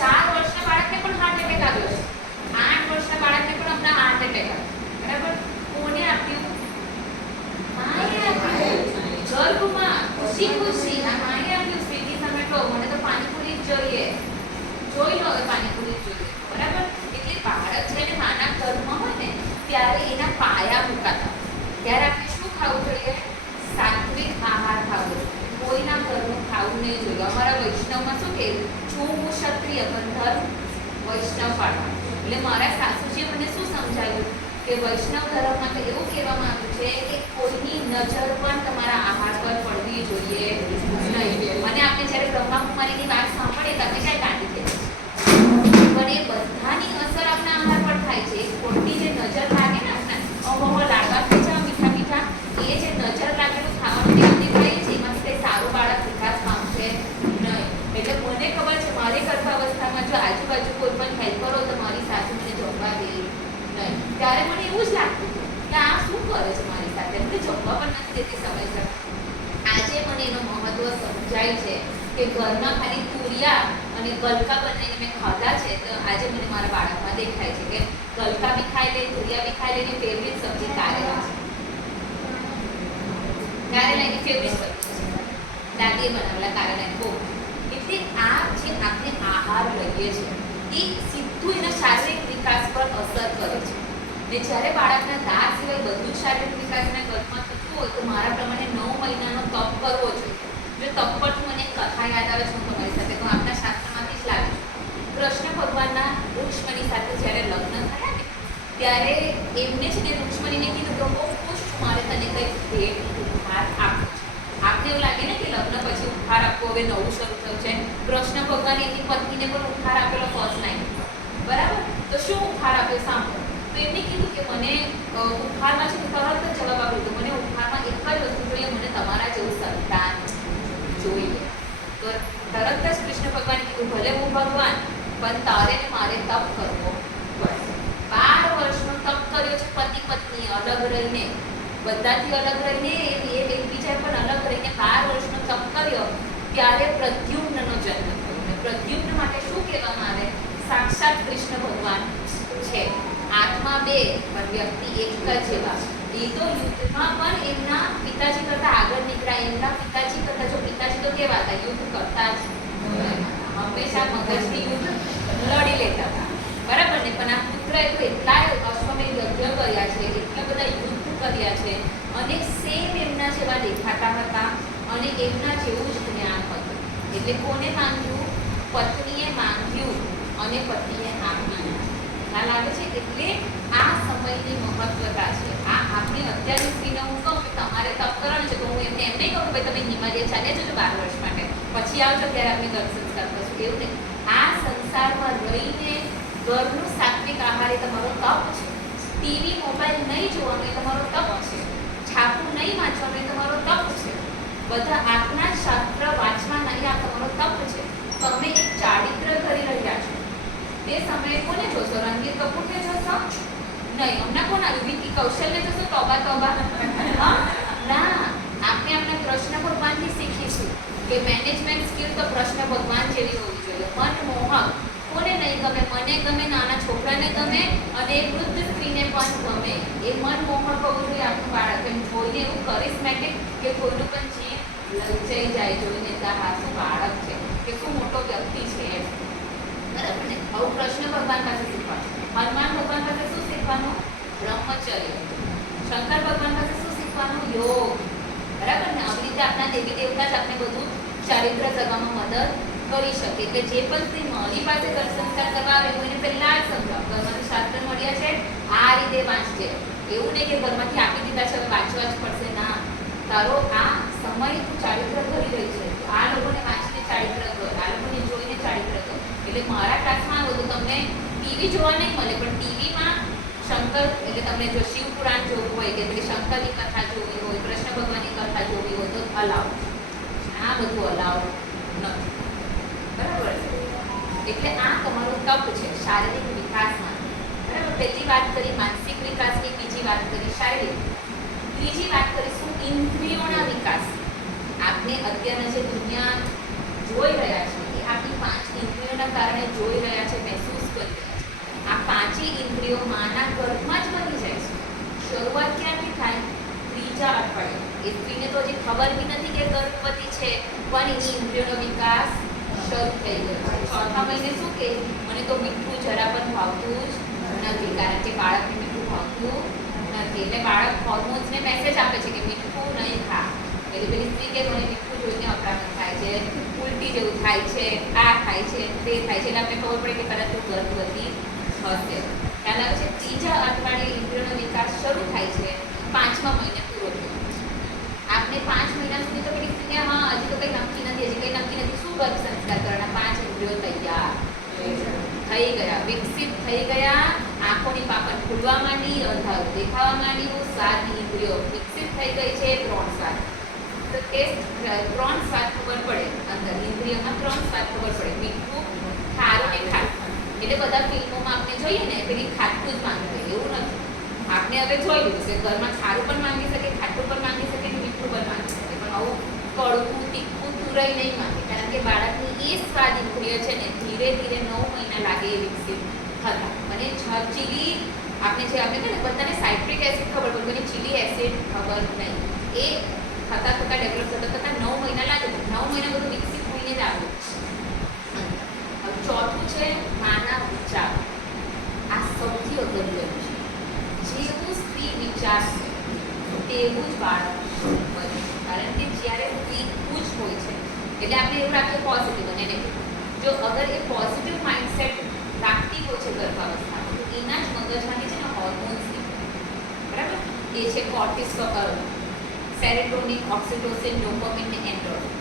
4 વર્ષના બાળકને પણ હાર્ટ એટેક આવ્યો છે, 8 વર્ષના બાળકને પણ હમણાં હાર્ટ એટેક આવ્યો. બરાબર, કોને આપ્યું? માએ આપ્યું. ગર્ભમાં ખુશી ખુશી આ માએ આપ્યું. સ્વીગી ઝોમેટો, મને તો પાણીપુરી જ જોઈએ, જોઈ લો હવે પાણીપુરી જ જોઈએ. બરાબર, એટલે બાળક જ્યારે માના ગર્ભમાં હોય ને ત્યારે એના પાયા મુકાતા, ત્યારે આપણે શું ખાવું જોઈએ? સાત્વિક આહાર ખાવો, કોઈના ઘરનું ખાવું નહીં જોઈએ. અમારા વૈષ્ણવમાં શું કે છું હું ક્ષત્રિય પણ ધર્મ વૈષ્ણવ પાડવા. એટલે મારા સાસુજીએ મને શું સમજાવ્યું કે વૈષ્ણવ ધર્મમાં તો એવું કહેવામાં આવ્યું છે કે કોઈની નજર પણ તમારા આહાર પર પડવી જોઈએ નહીં. અને આપણે જ્યારે બ્રહ્માકુમારીની વાત સાંભળીએ તો આપણે ક્યાંય કાઢી દઈએ, પણ એ બધાની અસર આપણા આહાર પર થાય છે. ખોટી જે નજર લાગે ને આપણે ઓહો લાડવા ખાઈ મીઠા મીઠા, એ જે નજર લાગેલું ખાવાનું જે આપણે ખાઈએ છીએ એમાંથી કંઈ સારું બાળક વિકાસ પામશે નહીં. એટલે મને ખબર છે મારી ગર્ભાવસ્થામાં જો આજુબાજુ કોઈ પણ હેલ્પ કરો તો મારી સાસુ મને જમવા દે નહીં. ત્યારે મને એવું જ લાગતું હતું કે આ શું કરે છે મારી સાથે, મને જમવા પણ નથી દેતી સમયસર. આજે મને એનું મહત્વ સમજાય છે કે ઘરમાં ખાલી તુરિયા અને ગલકા બનાવીને મેં ખાધા છે તો આજે મને મારા બાળકમાં દેખાય છે કે ગલકા બી ખાઈ લે, તુરિયા બી ખાઈ લે. એની ફેવરેટ સબ્જી કારેલા છે. કારેલા એની ફેવરેટ સબ્જી છે, દાદીએ બનાવેલા કારેલાની બહુ. એટલે આ જે આપણે આહાર લઈએ છીએ એ સીધું એના શારીરિક વિકાસ પર અસર કરે છે. ને જ્યારે બાળકના દાંત સિવાય બધું જ શારીરિક વિકાસના ગર્ભમાં થતું હોય તો મારા પ્રમાણે 9 મહિનાનો તપ કરવો જોઈએ. જો તપ પરથી મને એક કથા યાદ આવે છે, હું તમારી સાથે તો આપણા શાસ્ત્રમાંથી જ લાવી. કૃષ્ણ ભગવાનના રૂક્ષ્મણી સાથે જ્યારે લગ્ન થયા ને ત્યારે એમને જ ને રૂક્ષ્મણીને કીધું કે બહુ ખુશ છું, મારે તને કંઈક ભેટ ઉપહાર આપવો છે. આપણે એવું લાગે ને કે લગ્ન પછી ઉપહાર આપવો હવે નવું શરૂ થયું છે. કૃષ્ણ ભગવાને એની પત્નીને પણ ઉપહાર આપેલો ફર્સ્ટ નાઇટ, બરાબર? તો શું ઉપહાર આપ્યો સાંભળો. તો એમને કીધું કે મને ઉપહારમાં છે તરત જ જવાબ આપ્યો હતો, મને ઉપહારમાં એક જ વસ્તુ જોઈએ, મને તમારા જેવું સંતાન જોઈએ. તો તરત જ કૃષ્ણ ભગવાને કીધું ભલે હું ભગવાન પણ તારે ને મારે તપ કરવો પડશે. 12 વર્ષનો તપ કર્યો છે પતિ પત્ની અલગ રહીને, બધાથી અલગ રહીને, એ એકબીજા પણ અલગ રહીને 12 વર્ષનો તપ કર્યો. ત્યારે પ્રદ્યુમ્નનો જન્મ થયો. પ્રદ્યુમ્ન માટે શું કહેવામાં આવે? સાક્ષાત કૃષ્ણ ભગવાન છે. આત્મા બે પણ વ્યક્તિ એક જ જેવા. એ તો યુદ્ધમાં પણ એમના પિતાજી કરતા આગળ નીકળ્યા. એમના પિતાજી કરતા, જો પિતાજી તો કેવા હતા, યુદ્ધ કરતા જ હંમેશા મગજથી યુદ્ધ લડી લેતા હતા, બરાબર ને? પણ આ પુત્રએ તો એટલાય અશ્વમેધ યજ્ઞ કર્યા છે, એટલા બધા યુદ્ધ કર્યા છે અને સેમ એમના જેવા દેખાતા હતા અને એમના જેવું જ જ્ઞાન હતું. એટલે કોને માંગ્યું? પત્નીએ માંગ્યું અને પતિએ આપ્યું. ના લાગે છે? એટલે આ સમયની મહત્વતા છે. આ આપણી અત્યારની સ્ત્રીને હું કહું કે તમારે તપ કરવાનું છે તો હું એમને એમ નહીં કહું કે ભાઈ તમે હિમાલય ચાલે જજો 12 વર્ષ માટે, પછી આવજો ત્યારે આપણે દર્શન કરતા છું, એવું નહીં. આ સંસારમાં રહીને ઘરનું સાત્વિક આહાર એ તમારો તપ છે. ટીવી મોબાઈલ નહીં જોવાનો એ તમારો તપ છે. છાપું નહીં વાંચવાનું એ તમારો તપ છે. બધા આજના શાસ્ત્ર વાંચવાના એ આ તમારો તપ છે. તમે એક ચારિત્ર કરી રહ્યા છો. તે સમયે કોને જોશો? રણબીર કપૂરને જોશો? નહીં. હમણાં કોણ આવ્યું? વિકી કૌશલને જોશો? તોબા તોબા. ના, આપણે આપણા કૃષ્ણ ભગવાનથી શીખીશું કે મેનેજમેન્ટ સ્કિલ તો કૃષ્ણ ભગવાન જેવી હોવી જોઈએ. મનમોહક કોને નહીં ગમે? મને ગમે, નાના છોકરાને ગમે અને વૃદ્ધ સ્ત્રીને પણ ગમે. એ મનમોહક હોવું જોઈએ આપણું બાળક. એમ જોઈને એવું કરિસ્મેટિક કે કોઈનું પણ જીવ લલચાઈ જાય જોઈને કે હા શું બાળક છે, કે શું મોટો વ્યક્તિ છે એમ, બરાબર ને? આવું કૃષ્ણ ભગવાન પાસે શીખવાનું. હનુમાન ભગવાન પાસે શું શીખવાનું? બ્રહ્મચર્ય. શંકર ભગવાન પાસે શું શીખવાનું? યોગ. બરાબર ને? આવી રીતે આપણા દેવી દેવતા જ આપણે બધું ચારિત્ર કરવામાં મદદ કરી શકે. એટલે જે પણ સ્ત્રી મારી પાસે ઘર સંસ્કાર કરવા આવે હું એને પહેલા જ સમજાવું, ઘરમાંથી શાસ્ત્ર મળ્યા છે આ રીતે વાંચજે. એવું નહીં કે ઘરમાંથી આપી દીધા છે હવે વાંચવા જ પડશે. ના, તારો આ સમય તું ચારિત્ર કરી રહી છે, આ લોકોને વાંચીને ચારિત્ર કર, આ લોકોને જોઈને ચારિત્ર કર. એટલે મારા ક્લાસમાં આવો તો તમને ટીવી જોવા નહીં મળે, પણ ટીવીમાં શંકર એટલે તમને જો શિવ પુરાણ જોવું હોય કે પેલી શંકરની કથા જોવી હોય, કૃષ્ણ ભગવાનની કથા જોવી હોય તો અલાવ. આ બધું અલાવ નથી, બરાબર છે? એટલે આ તમારું તપ છે શારીરિક વિકાસમાં, બરાબર? પહેલી વાત કરી માનસિક વિકાસની, બીજી વાત કરી શારીરિક, ત્રીજી વાત કરીશું ઇન્દ્રિયોના વિકાસ. આપણે અત્યારના જે દુનિયા જોઈ રહ્યા છે એ આપણી 5 ઇન્દ્રિયોના કારણે જોઈ રહ્યા છે, મહેસૂસ કરી રહ્યા છે. આ 5 ઇન્દ્રિયો માના ગર્ભમાં જ બની જાય છે. શરૂઆત ક્યાંથી થાય? 3જા અઠવાડિયે. એ સ્ત્રીને તો હજી ખબર બી નથી કે ગર્ભવતી છે, પણ એની ઇન્દ્રિયોનો વિકાસ શરૂ થઈ ગયો છે. 4થા મહિને શું કે મને તો મીઠું જરા પણ ભાવતું જ નથી, કારણ કે બાળકને મીઠું ભાવતું નથી. એટલે બાળક હોર્મોન્સને મેસેજ આપે છે કે મીઠું નહીં ખા, એટલે પેલી સ્ત્રી કે મને મીઠું જોઈને અકળામણ થાય છે, ઉલટી જેવું થાય છે, આ થાય છે, તે થાય છે, એટલે આપણે ખબર પડે કે કદાચ તું ગર્ભવતી હશે. ત્યાર લાગે છે ત્રીજા અઠવાડિયે ઇન્દ્રિયોનો વિકાસ શરૂ થાય છે, 5મા મહિને પૂરો થયો. આપણે 5 મહિના સુધી તો પેલી સ્ત્રીને હા હજી તો કંઈ નક્કી નથી, હજી કંઈ નક્કી નથી, શું ગર્ભ સંસ્કાર કરવાના? 5 ઇન્દ્રિયો તૈયાર થઈ ગયા, વિકસિત થઈ ગયા, આંખોની પાપડ ખુલવા માંડી, અંધારું દેખાવા માંડ્યું, સ્વાદની ઇન્દ્રિયો વિકસિત થઈ ગઈ છે. 3 સ્વાદ તો ટેસ્ટ 3 સ્વાદ ખબર પડે, અંદર ઇન્દ્રિયોમાં 3 સ્વાદ ખબર પડે, મીઠું, ખારું ને ખાટું. એટલે બધા ફિલ્મોમાં આપણે જોઈએ ને પેલી ખાટું જ માંગે, એવું નથી. આપણે હવે જોઈ લીધું છે ઘરમાં ખારું પણ માંગી શકે, ખાટું પણ માંગી શકે, મીઠું પણ માંગી શકે, પણ આવું કડવું તીખું તુરઈ નહીં માંગે, કારણ કે બાળકની એ સ્વાદ ઇન્દ્રિય છે ને ધીરે ધીરે 9 મહિના લાગે એ વિકસિત થતા. અને ચીલી આપણે જે આપણે કહે ને બધાને સાઇટ્રિક એસિડ ખબર પડે, કોઈને ચીલી એસિડ ખબર નહીં. એ થતાં ડેવલપ થતાં 9 મહિના લાગે. 9 મહિના બધું વિકસિત થઈને જ આવ્યું. ચોથું છે માના વિચાર. આ સૌથી અગત્યનું છે. જેવું સ્ત્રી વિચારશે તેવું જ બાળક બને, કારણ કે જ્યારે સ્ત્રી ખુશ હોય છે એટલે આપણે એવું રાખીએ પોઝિટિવ અને નેગેટિવ. જો અગર એ પોઝિટિવ માઇન્ડસેટ રાખતી હોય છે ગર્ભાવસ્થામાં તો એના જ મગજમાં છે ને હોર્મોન્સ બરાબર, એ છે કોર્ટિસોલ, સેરોટોનિન, ઓક્સિટોસિન, ડોપામિન ને એન્ડ્રોફિન.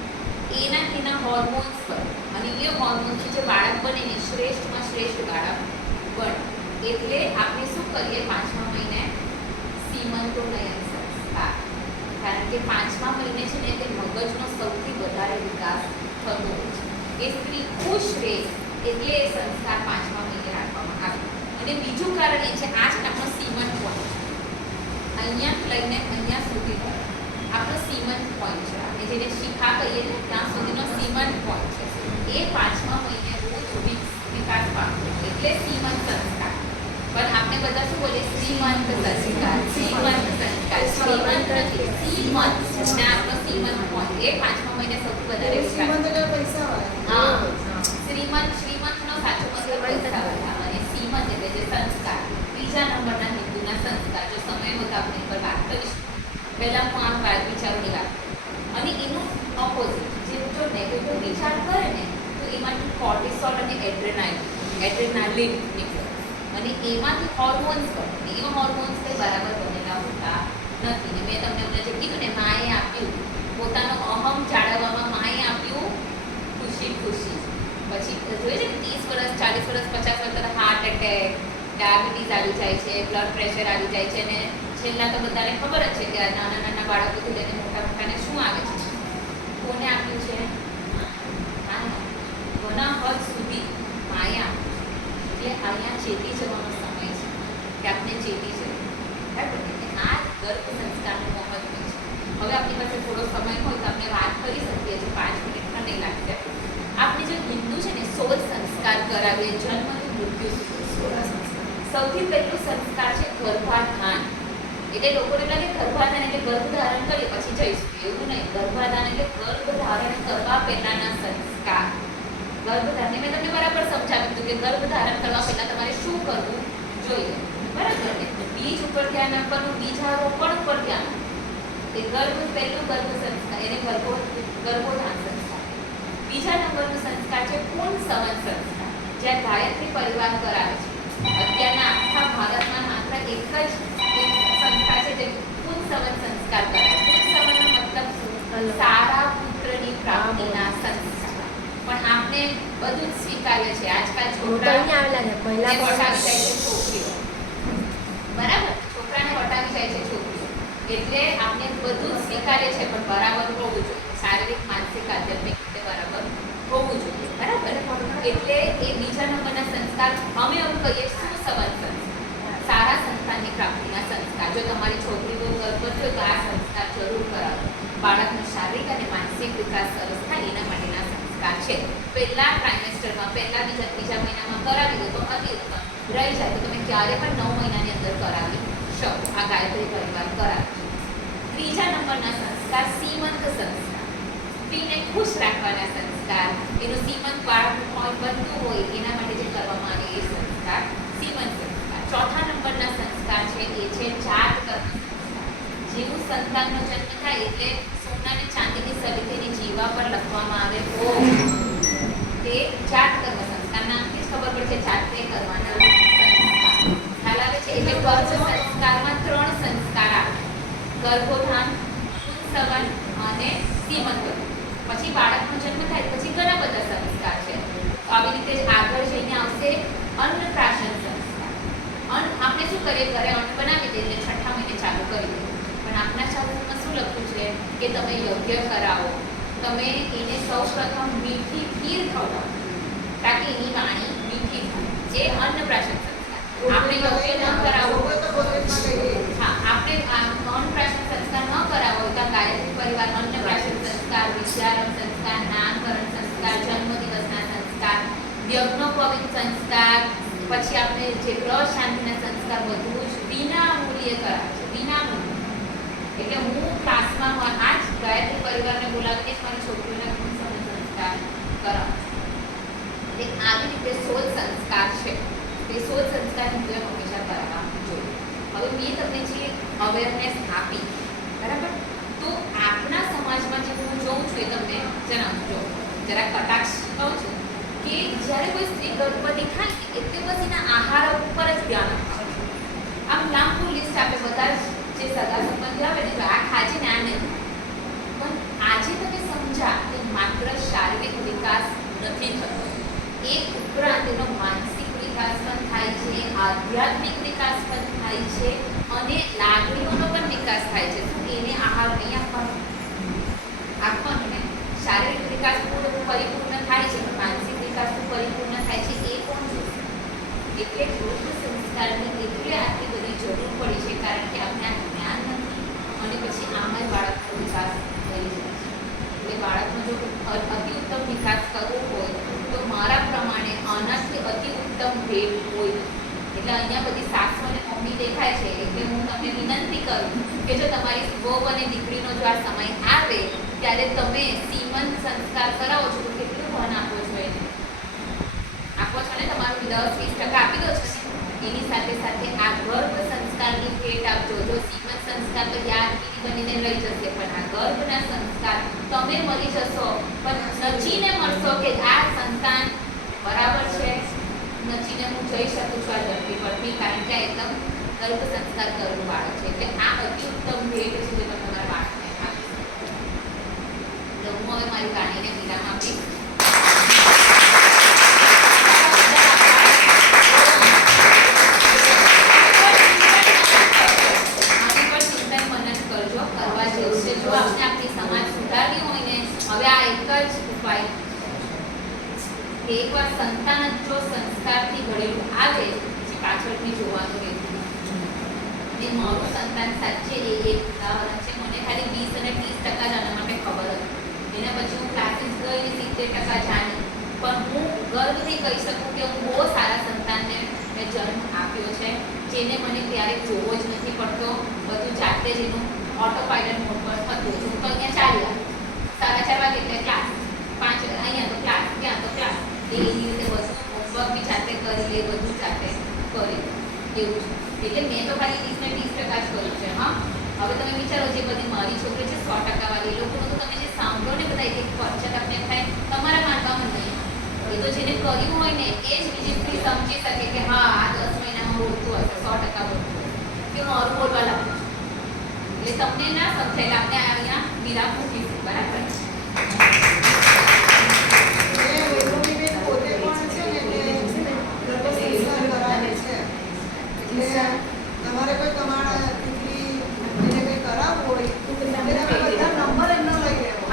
એના હોર્મોન્સ પર, અને એ હોર્મોન્સ જે બાળક બને ને શ્રેષ્ઠમાં શ્રેષ્ઠ બાળક બને. એટલે આપણે શું કરીએ 5મા મહિને સીમંતોનયન સંસ્કાર, કારણ કે 5મા મહિને છે ને તે મગજનો સૌથી વધારે વિકાસ થતો હોય છે. એ સ્ત્રી ખુશ રહે એટલે એ સંસ્કાર 5મા મહિને રાખવામાં આવે. અને બીજું કારણ એ છે આ છે આપણો સીમંત પોઈન્ટ, અહીંયાથી લઈને અહીંયા સુધીનો આપણો સીમંત પોઈન્ટ છે. આપણે જેને શિખા કહીએ ને ત્યાં સુધીનો સીમંત પોઈન્ટ છે. એ 5મા મહિને રોજ વિકાસ પામશે એટલે સીમંત સંસ્કાર. પણ આપણે બધા શું બોલીએ શ્રીમંત સંસ્કાર, શ્રીમંત સંસ્કાર, શ્રીમંત નથી સીમંત. અને આપણો સીમંત પોઈન્ટ એ 5મા મહિને સૌથી વધારે વિકાસ. હા, શ્રીમંતનો સાચો મતલબ પૈસાવાળા, અને સીમંત એટલે જે સંસ્કાર, ત્રીજા નંબરના હિન્દુના સંસ્કાર. જો સમય હોય તો આપણે એ પર વાત કરીશું. પહેલા હું આમ વિચારોની વાત કરું. અને એનું ઓપોઝિટ, જે જો નેગેટિવ વિચાર કરે ને તો એમાંથી કોર્ટિસોલ અને એડ્રેનાલિન નીકળે, અને એમાંથી હોર્મોન્સ બને. એ હોર્મોન્સ કંઈ બરાબર બનેલા હોતા નથી. ને મેં તમને હમણાં જે કીધું ને માએ આપ્યું, પોતાનો અહમ જાળવવામાં માએ આપ્યું ખુશી. પછી જોઈએ છે કે 30 વર્ષ, 40 વર્ષ, 50 વર્ષ હાર્ટ એટેક, ડાયાબિટીસ આવી જાય છે, બ્લડ પ્રેશર આવી જાય છે. ને છેલ્લા તો બધાને ખબર જ છે કે આ નાના બાળકોથી લઈને મોટાને શું આવે છે, કોને આપ્યું છે? ઘણા હદ સુધી માએ આપ્યું. એટલે અહીંયા ચેતી જવાનો સમય છે કે આપણે ચેતી જઈએ, બરાબર? આ ગર્ભ સંસ્કારનું મહત્વ છે. હવે આપણી પાસે થોડો સમય હોય તો આપણે વાત કરી શકીએ છીએ, 5 મિનિટ પણ નહીં લાગશે. આપણે જે હિન્દુ છે ને 16 સંસ્કાર કરાવીએ, જન્મથી મૃત્યુ સુધી 16 સંસ્કાર. સૌથી પહેલું સંસ્કાર છે ગર્ભાધાન. એટલે લોકોને લાગે ગર્ભાધાન એટલે ગર્ભધારણ કરીએ પછી જઈશું, એવું નહીં. ગર્ભાધાન એટલે ગર્ભધારણ કરવા પહેલાના સંસ્કાર. ગર્ભધારણને મેં તમને બરાબર સમજાવ્યું હતું કે ગર્ભધારણ કરવા પહેલા તમારે શું કરવું જોઈએ, બરાબર ને? બીજ ઉપર ધ્યાન આપવાનું, બીજારોપણ ઉપર ધ્યાન આપવાનું. એ પહેલું ગર્ભ સંસ્કાર, એને ગર્ભોધાન સંસ્કાર. બીજા નંબરનો સંસ્કાર છે પુંસવન સંસ્કાર, જ્યાં ગાયત્રી પરિવાર કરાવે છે. અત્યારના આખા ભારતમાં માત્ર એક જ સંસ્કાર છે જે પુંસવન સંસ્કાર કરાવે. પુંસવનનો મતલબ સારા પુત્રની પ્રાપ્તિના સંસ્કાર. પણ આપણે બધું જ સ્વીકાર્ય છે. આજકાલ છોકરાને વટાવી જાય છે છોકરીઓ, બરાબર? છોકરાને વટાવી જાય છે છોકરીઓ. એટલે આપણે બધું જ સ્વીકાર્ય છે, પણ બરાબર હોવું જોઈએ. શારીરિક, માનસિક, આધ્યાત્મિક રીતે બરાબર હોવું જોઈએ, બરાબર? એટલે એ બીજા નંબરના સંસ્કાર અમે એવું કહીએ સુસવન સંસ્કાર, સારા સંતાનની પ્રાપ્તિના સંસ્કાર. જો તમારી છોકરીઓ ગર્ભવતી હોય તો આ સંસ્કાર જરૂર કરાવો. બાળકનો શારીરિક અને માનસિક વિકાસ સરસ થાય એના માટેના સંસ્કાર છે. પહેલા ટ્રાઇમેસ્ટરમાં, પહેલા ત્રીજા મહિનામાં કરાવી દો તો અતિ ઉત્તમ. રહી જાય તો તમે ક્યારે પણ 9 મહિનાની અંદર કરાવી શકો. આ ગાયત્રી પરિવાર કરાવે. ત્રીજા નંબરના સંસ્કાર સીમંત સંસ્કાર, સ્ત્રીને ખુશ રાખવાના સંસ્કાર. એનું સીમંત બાળકનું હોય બનતું હોય એના માટે જે કરવામાં આવે એ સંસ્કાર સીમંત સંસ્કાર. ચોથા નંબરના સંસ્કાર છે એ છે જાત કર્મ સંસ્કાર. જેવું સંતાનનો જન્મ થાય એટલે સોના અને ચાંદીની સળીથેની જીવા પર લખવામાં આવે ઓ. તે જાત કર્મ સંસ્કાર નામથી જ ખબર પડે છે જાતે કરવાના સંસ્કાર. ખ્યાલ આવે છે? એટલે ગર્ભ સંસ્કારમાં 3 સંસ્કાર આવે: ગર્ભોધાન, પુંસવન અને સીમંતન. પછી બાળકનો જન્મ થાય પછી ઘણા બધા સંસ્કાર છે. આવી રીતે જ આગળ જઈને આવશે અન્નપ્રાશન સંસ્કાર. આપણે શું કરીએ, ઘરે અન્ન બનાવી દઈએ એટલે 6ઠા મહિને ચાલુ કરી દઈએ. પણ આપણા શાસ્ત્રમાં શું લખ્યું છે કે તમે યજ્ઞ કરાવો, તમે એને સૌપ્રથમ મીઠી ખીર ખવડાવો તાકી એની વાણી મીઠી થાય. જે અન્નપ્રાશન સંસ્કાર. આપણે યજ્ઞ ન કરાવો, હા, આપણે અન્નપ્રાશન સંસ્કાર ન કરાવો તો ગાયત્રી પરિવાર અન્નપ્રાશન સંસ્કાર, વિદ્યારંભ સંસ્કાર, નામકરણ સંસ્કાર, જન્મદિવસના સંસ્કાર, યજ્ઞોપવિત સંસ્કાર, પછી આપણે જે ગ્રહ શાંતિના સંસ્કાર બધું જ વિના મૂલ્યે કરાવે છે. વિના મૂલ્યે. એટલે હું ક્લાસમાં આ જ ગાયત્રી પરિવારને બોલાવીને મારી છોકરીઓને પુંસવન સંસ્કાર કરાવું. એટલે આવી રીતે 16 સંસ્કાર છે. તે 16 સંસ્કારની પૂજા હંમેશા કરાવવા જોઈએ. હવે મેં તમને જે અવેરનેસ આપી, બરાબર, તો આપણા સમાજમાં જે હું જોઉં છું એ તમને જણાવજો. જરા કટાક્ષ કહું છું કે જ્યારે કોઈ સ્ત્રી ગર્ભવતી થાય એટલે બસ એના આહાર ઉપર જ ધ્યાન આપવાનું. આમ લાંબુ લિસ્ટ આપે બધા જે સગા સંબંધી આવે ને આ ખાજે ને આ નહીં. પણ આજે તમે સમજ્યા કે માત્ર શારીરિક વિકાસ નથી થતો, એ ઉપરાંત એનો માનસિક વિકાસ પણ થાય છે, આધ્યાત્મિક વિકાસ પણ થાય છે અને લાગણીઓનો પણ વિકાસ થાય છે. તો એને આહાર નહીં આપવાનો ને. શારીરિક વિકાસ પરિપૂર્ણ થાય છે, માનસિક વિકાસ પરિપૂર્ણ થાય છે, એ કોણ જોશે? એટલે યોગ સંસ્કારની એટલે આટલી બધી જરૂર પડી છે, કારણ કે આપણે આ જ્ઞાન નથી અને પછી આમાં જ બાળકનો વિકાસ થઈ જાય છે. એટલે બાળકનો જો અતિ ઉત્તમ વિકાસ કરવો હોય તો મારા પ્રમાણે આનાથી અતિ ઉત્તમ ભેટ હોય. એટલે અહીંયા બધી સાસુ અને મમ્મી દેખાય છે એટલે હું તમને વિનંતી કરું કે જો તમારી વહુ અને દીકરીનો જો આ સમય આવે ત્યારે તમે સીમંત સંસ્કાર કરાવો છો તો કેટલું ધન આપો છો એને? આપો છો ને? તમારું 10-20% આપી દો છો ને. એની સાથે સાથે આ ગર્ભ સંસ્કારની ભેટ આપજો. જો સીમંત સંસ્કાર તો યાદગીરી બનીને લઈ જશે, પણ આ ગર્ભના સંસ્કાર તમે મળી જશો પણ નચીને મળશો કે આ સંતાન બરાબર છે, નચીને હું જઈ શકું છું આ ધરતી પરથી, કારણ કે આ એકદમ ગર્ભ સંસ્કાર કરેલું બાળક છે. એટલે આ અતિ ઉત્તમ ભેટ છે જે તમે તમારા બાળકને આપી શકો. તો હું હવે મારી વાણીને વિરામ આપીશ. જો આપણે આપણી સમાજ સુધારવી હોય ને, હવે આ એક જ ઉપાય કે એકવાર સંતાન જો સંસ્કારથી ઘડેલું આવે પછી પાછળથી જોવાનું રહેતું. અને મારું સંતાન સાચે એ એક ઉદાહરણ છે. મને ખાલી 20 અને 30% જ આના માટે ખબર હતી. એના પછી હું ક્લાસીસ ગઈ 70% જાણી, પણ હું ગર્વથી કહી શકું કે હું બહુ સારા સંતાનને મેં જન્મ આપ્યો છે, જેને મને ક્યારેક જોવો જ નથી પડતો. બધું જાતે જ એનું ઓટો પાયલટ મોડ પર થતું. હું તો અહીંયા ચાલ્યા 4:30 વાગે એટલે ક્લાસ, 5 અહીંયા તો ક્લાસ, ત્યાં તો ક્લાસ. એવી રીતે બધું હોમવર્ક બી જાતે કરી લે, બધું જાતે કરી એવું છે. એટલે મેં તો ખાલી 20 ને 30% જ કર્યું છે. હા, હવે તમે વિચારો જે બધી મારી છોકરી છે 100% વાળી, એ લોકોનું તો તમે જે સાંભળો ને બધા એક પરચત આપણે થાય તમારા માનવામાં નહીં. એ તો જેને કર્યું હોય ને એ જ બીજી સ્ત્રી સમજી શકે કે હા આ 10 મહિનામાં બોલતું હશે, 100% બોલતું હશે કે મારું બોલવા લાગતું. એટલે તમને ના સમજાય, આપણે અહીંયા વિરામ મૂકીશું. બરાબર? તમારે કોઈ તમારા દીકરી એને કંઈ કરાવવું હોય તો બધા નંબર એમનો લઈ લેવો.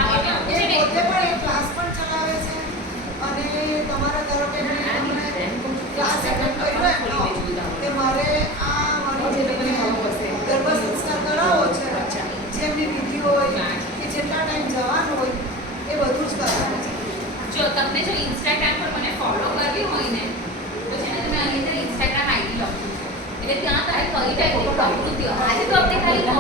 એ પોતે પણ એ ક્લાસ પણ ચલાવે છે અને તમારા ધારો કે ક્લાસ એટેન્ડ કર્યો એમનો કે મારે આ મારી ગર્ભ સંસ્કાર કરાવવો છે, જેમની વિધિ હોય કે જેટલા ટાઈમ જવાનું હોય એ બધું જ કરાવે છે. જો તમને જો ઇન્સ્ટાગ્રામ પર મને ફોલો કરવી હોય ને તો છે ને તમે અહીં ઇન્સ્ટાગ્રામ આઈડી લખો એટલે ત્યાં તારે કરી જાય પ્રવૃત્તિઓ. આજે તો આપણે ખાલી